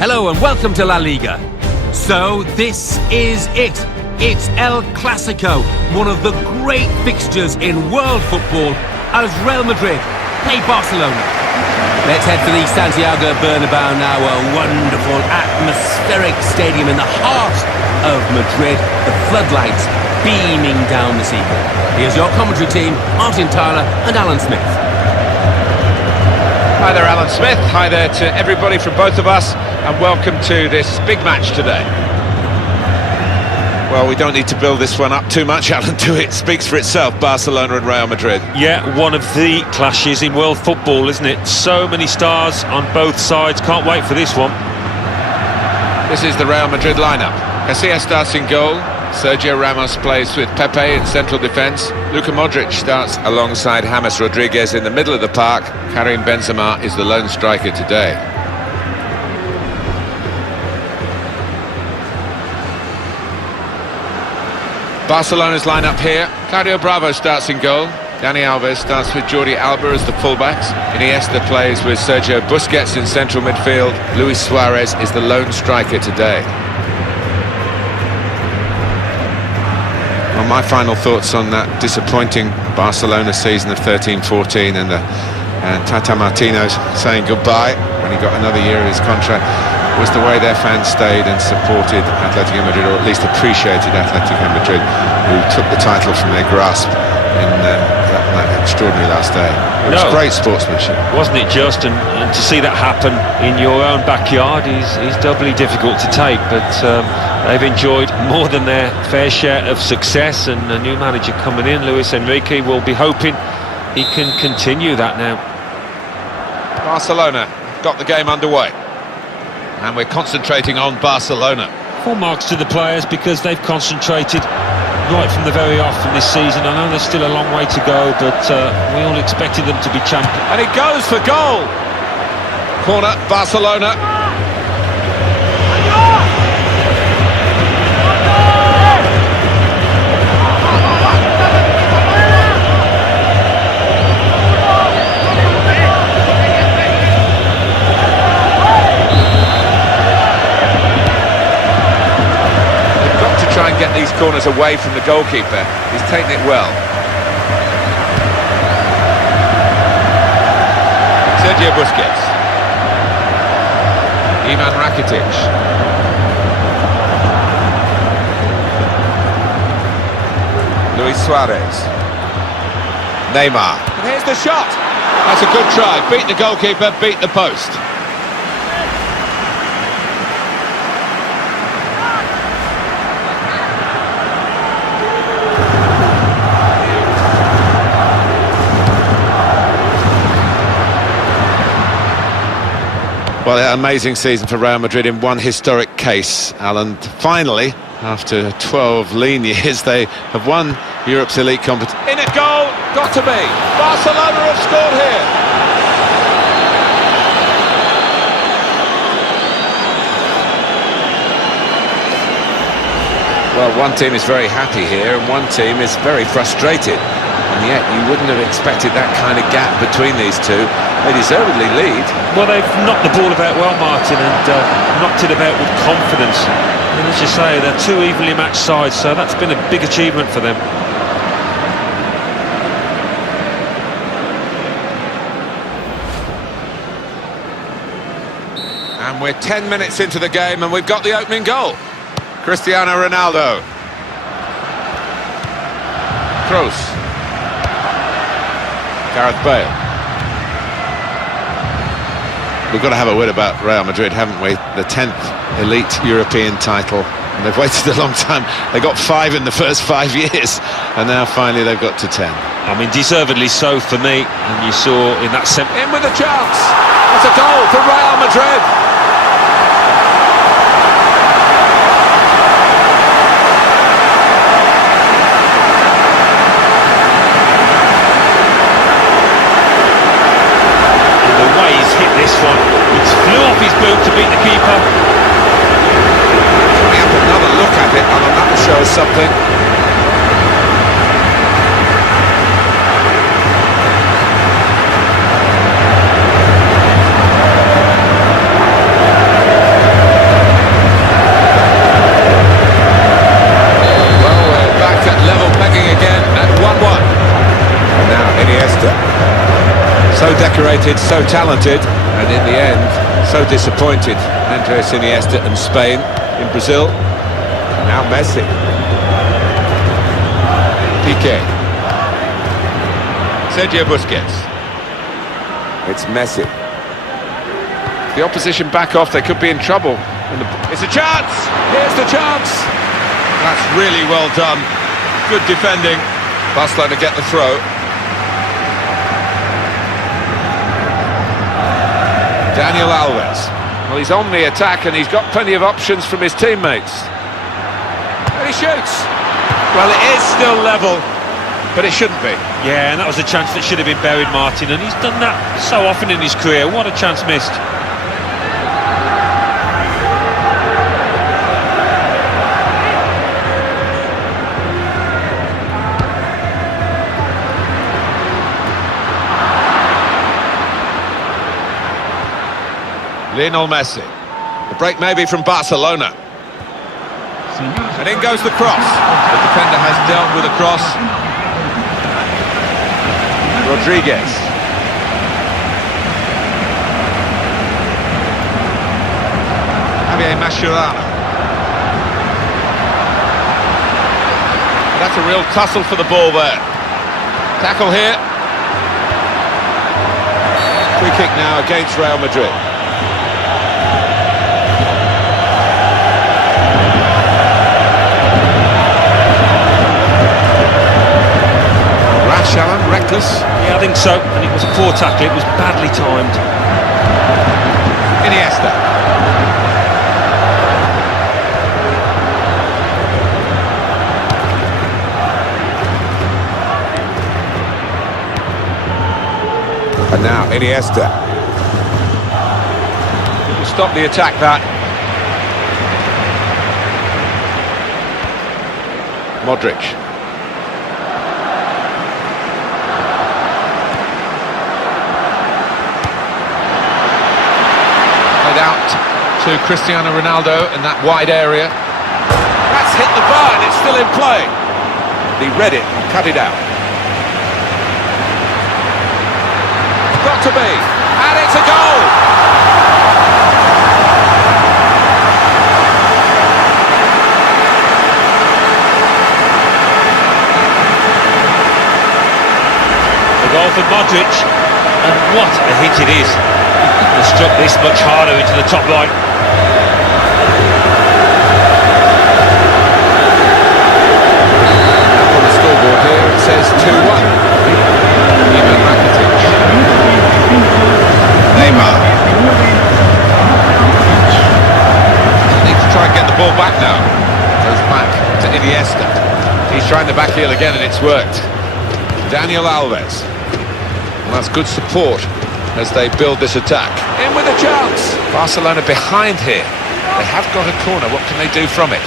Hello and welcome to La Liga. So this is it. It's El Clasico, one of the great fixtures in world football as Real Madrid play Barcelona. Let's head for the Santiago Bernabeu now, a wonderful atmospheric stadium in the heart of Madrid, the floodlights beaming down the seagull. Here's your commentary team, Martin Tyler and Alan Smith. Hi there, Alan Smith. Hi there to everybody from both of us, and welcome to this big match today. Well, we don't need to build this one up too much, Alan, it speaks for itself, Barcelona and Real Madrid. Yeah, one of the clashes in world football, isn't it? So many stars on both sides, can't wait for this one. This is the Real Madrid lineup. Casillas starts in goal, Sergio Ramos plays with Pepe in central defence, Luka Modric starts alongside James Rodriguez in the middle of the park, Karim Benzema is the lone striker today. Barcelona's lineup here. Claudio Bravo starts in goal. Dani Alves starts with Jordi Alba as the fullbacks. Iniesta plays with Sergio Busquets in central midfield. Luis Suarez is the lone striker today. Well, my final thoughts on that disappointing Barcelona season of 13-14 and Tata Martino's saying goodbye when he got another year of his contract was the way their fans stayed and supported Atletico Madrid, or at least appreciated Atletico Madrid, who took the title from their grasp in that extraordinary last day. It was great sportsmanship. Wasn't it just? And to see that happen in your own backyard is doubly difficult to take, but they've enjoyed more than their fair share of success, and a new manager coming in, Luis Enrique, will be hoping he can continue that now. Barcelona got the game underway, and we're concentrating on Barcelona. Full marks to the players because they've concentrated right from the very off in this season. I know there's still a long way to go, but we all expected them to be champions. And it goes for goal. Corner, Barcelona. Try and get these corners away from the goalkeeper. He's taken it well. Sergio Busquets. Ivan Rakitic. Luis Suarez. Neymar. And here's the shot. That's a good try. Beat the goalkeeper, beat the post. Well, an amazing season for Real Madrid in one historic case, Alan. Finally, after 12 lean years, they have won Europe's elite competition. In a goal, got to be. Barcelona have scored here. Well, one team is very happy here and one team is very frustrated. And yet you wouldn't have expected that kind of gap between these two. They deservedly lead. Well, they've knocked the ball about well, Martin, and knocked it about with confidence. And as you say, they're two evenly matched sides, so that's been a big achievement for them. And we're 10 minutes into the game and we've got the opening goal. Cristiano Ronaldo. Kroos. Gareth Bale. We've got to have a word about Real Madrid, haven't we? The 10th elite European title. And they've waited a long time. They got 5 in the first 5 years. And now finally they've got to 10. I mean, deservedly so for me. And you saw in that... In with a chance. That's a goal for Real Madrid. This one, it flew off his boot to beat the keeper. Can we have another look at it, Alan? That will show us something. committed, so talented, and in the end, so disappointed. Andres Iniesta and Spain in Brazil. Now Messi. Piqué. Sergio Busquets. It's Messi. The opposition back off, they could be in trouble. It's a chance! Here's the chance! That's really well done. Good defending. Barcelona get the throw. Daniel Alves. Well, he's on the attack and he's got plenty of options from his teammates. And he shoots. Well, it is still level, but it shouldn't be. Yeah, and that was a chance that should have been buried, Martin, and he's done that so often in his career. What a chance missed. Lionel Messi. The break maybe from Barcelona. And in goes the cross. The defender has dealt with a cross. Rodriguez. Javier Mascherano. That's a real tussle for the ball there. Tackle here. Free kick now against Real Madrid. Alan, reckless. Yeah, I think so. And it was a poor tackle. It was badly timed. Iniesta. And now Iniesta. Will stop the attack, that. Modric. Out to Cristiano Ronaldo in that wide area. That's hit the bar and it's still in play. He read it and cut it out. It's got to be, and it's a goal. The goal for Modric, and what a hit it is. They struck this much harder into the top line. On the scoreboard here it says 2-1. Ivan Rakitic. Neymar. Needs to try and get the ball back now. Goes back to Iniesta. He's trying the back heel again and it's worked. Daniel Alves. Well, that's good support as they build this attack. In with a chance. Barcelona behind here. They have got a corner. What can they do from it?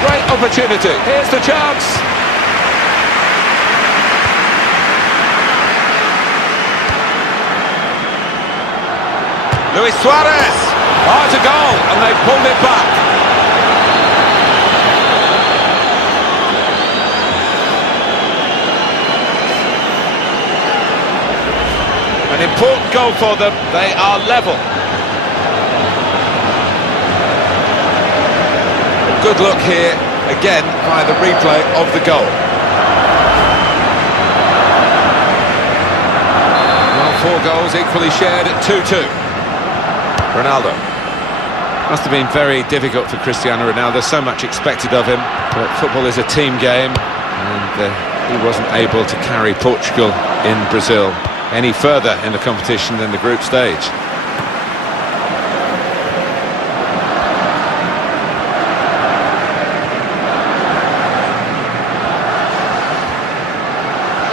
Great opportunity. Here's the chance. Luis Suarez. Oh, it's a goal, and they pulled it back. An important goal for them. They are level. Good look here, again, by the replay of the goal. Well, 4 goals equally shared at 2-2. Ronaldo. Must have been very difficult for Cristiano Ronaldo, so much expected of him, but football is a team game, and he wasn't able to carry Portugal in Brazil any further in the competition than the group stage.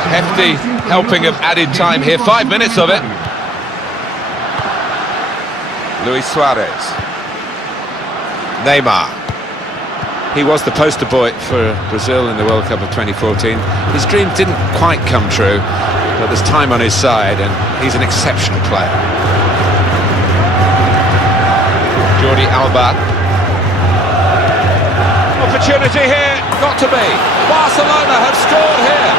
Hefty helping of added time here, 5 minutes of it. Luis Suarez. Neymar. He was the poster boy for Brazil in the World Cup of 2014. His dream didn't quite come true, but there's time on his side and he's an exceptional player. Jordi Alba. Oh, opportunity here, got to be. Barcelona have scored here.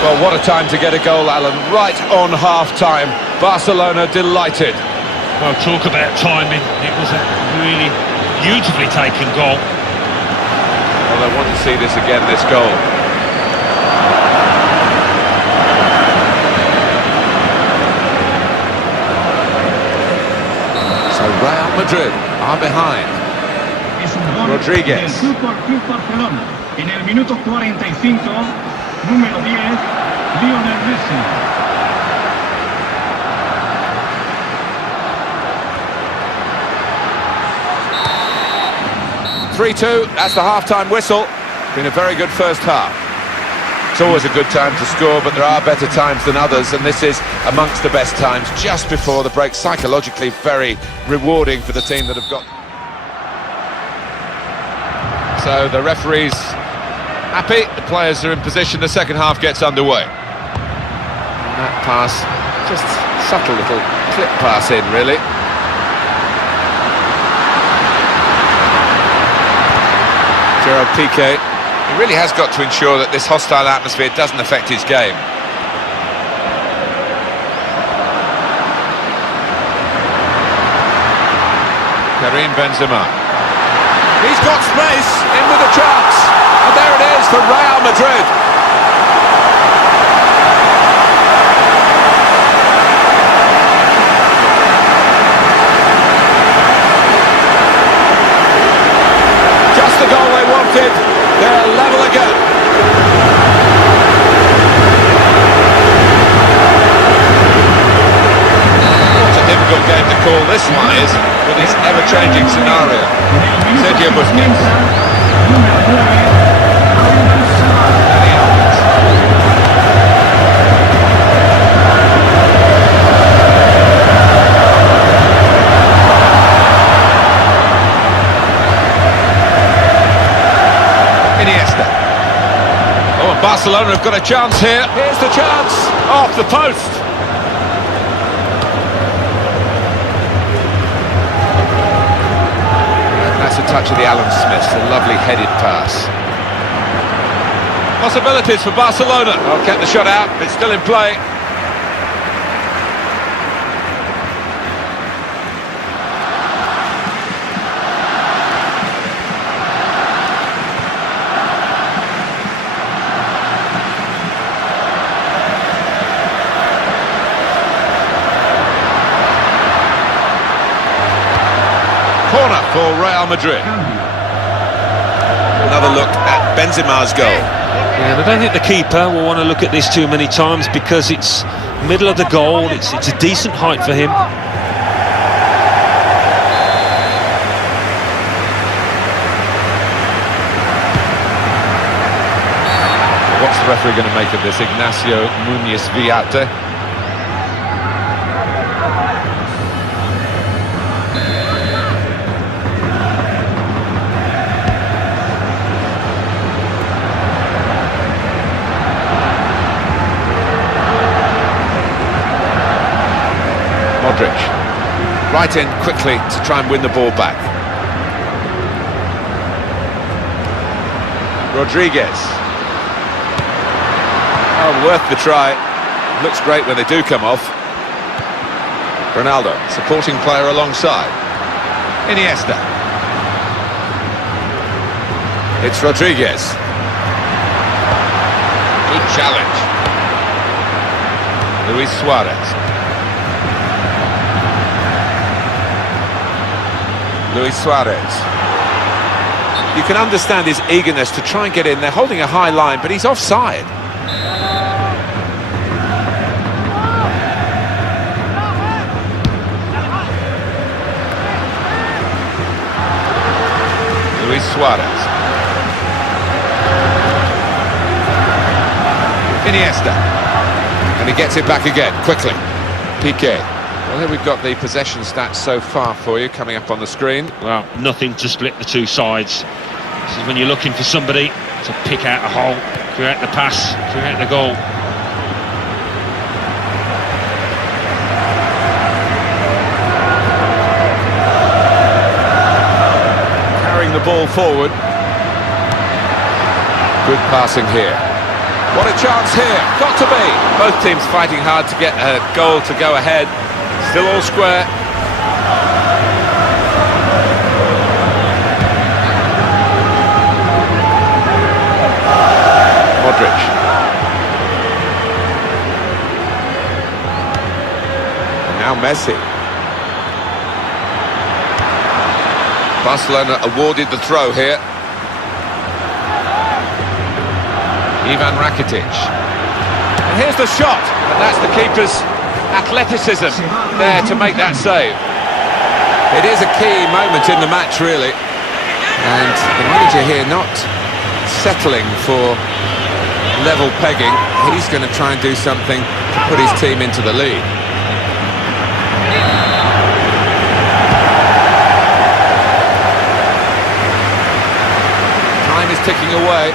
Well, what a time to get a goal, Alan, right on half-time. Barcelona delighted. Well, talk about timing. It was a really beautifully taken goal. Well, I want to see this again, this goal. So Real Madrid are behind. Rodriguez. Del Club Barcelona. En el minuto 45, número 10, Lionel Messi. 3-2, that's the half-time whistle. Been a very good first half. It's always a good time to score, but there are better times than others, and this is amongst the best times, just before the break. Psychologically very rewarding for the team that have got... So the referee's happy, the players are in position, the second half gets underway. And that pass, just subtle little clip pass in, really. Gerard Piqué, he really has got to ensure that this hostile atmosphere doesn't affect his game. Karim Benzema. He's got space, in with a chance, and there it is for Real Madrid. Just the goal they wanted, they're level again. What a difficult game to call this one is, with this ever-changing scenario. Sergio Busquets. Iniesta. Oh, and Barcelona have got a chance here. Here's the chance, off the post. That's a touch of the Alan Smiths, a lovely headed pass. Possibilities for Barcelona. Oh, kept the shot out, it's still in play. Corner for Real Madrid. Another look at Benzema's goal. Yeah, and I don't think the keeper will want to look at this too many times because it's middle of the goal, it's a decent height for him. What's the referee going to make of this? Ignacio Muñiz-Viate. Modric, right in quickly to try and win the ball back. Rodriguez. Oh, worth the try. Looks great when they do come off. Ronaldo, supporting player alongside. Iniesta. It's Rodriguez. Good challenge. Luis Suarez. Luis Suarez. You can understand his eagerness to try and get in. They're holding a high line, but he's offside. Luis Suarez. Iniesta. And he gets it back again, quickly. Piqué. Well, here we've got the possession stats so far for you, coming up on the screen. Well, nothing to split the two sides. This is when you're looking for somebody to pick out a hole, create the pass, create the goal. the ball forward. Good passing here. What a chance here, got to be. Both teams fighting hard to get a goal to go ahead. Still all square. Modric. And now Messi. Barcelona awarded the throw here. Ivan Rakitic. And here's the shot, and that's the keeper's athleticism there to make that save. It is a key moment in the match, really. And the manager here not settling for level pegging. He's going to try and do something to put his team into the lead. Time is ticking away.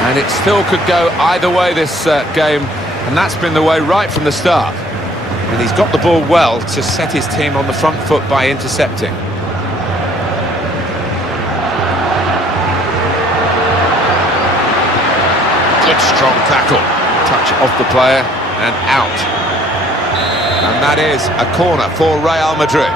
And it still could go either way this game, and that's been the way right from the start. And he's got the ball well to set his team on the front foot by intercepting. Good strong tackle. Touch off the player and out. And that is a corner for Real Madrid.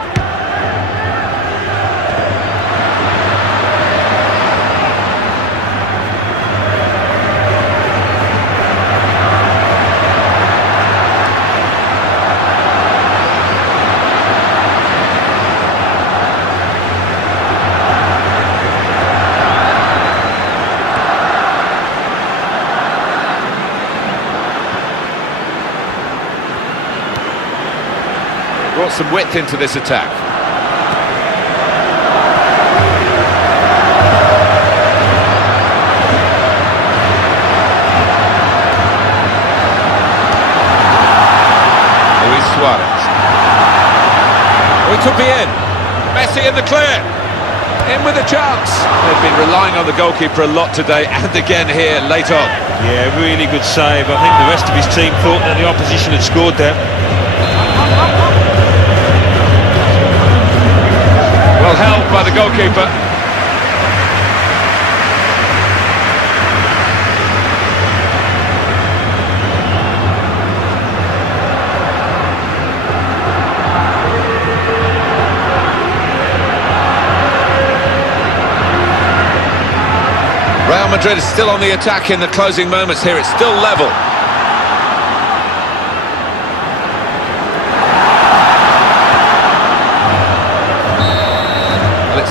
Brought some width into this attack. Luis Suarez. Oh, he could be in. Messi in the clear. In with a chance. They've been relying on the goalkeeper a lot today, and again here late on. Yeah, really good save. I think the rest of his team thought that the opposition had scored there. Well held by the goalkeeper. Real Madrid is still on the attack in the closing moments here. It's still level.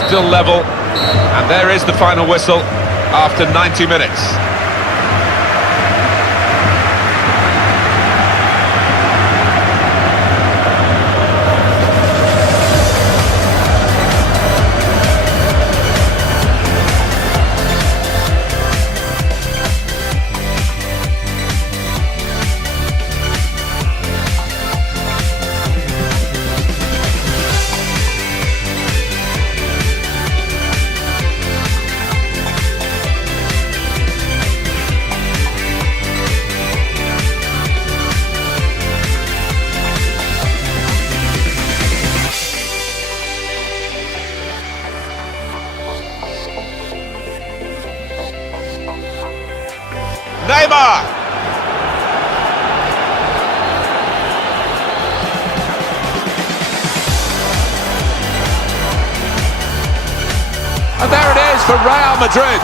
Still level, and there is the final whistle after 90 minutes. Neymar! And there it is for Real Madrid.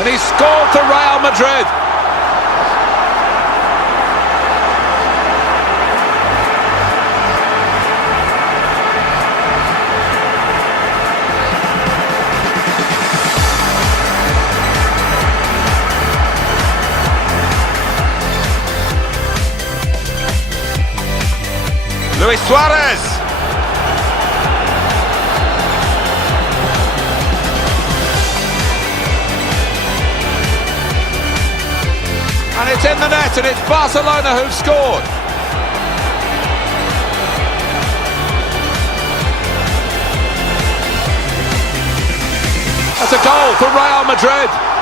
And he scored for Real Madrid. Luis Suarez. And it's in the net, and it's Barcelona who've scored. That's a goal for Real Madrid.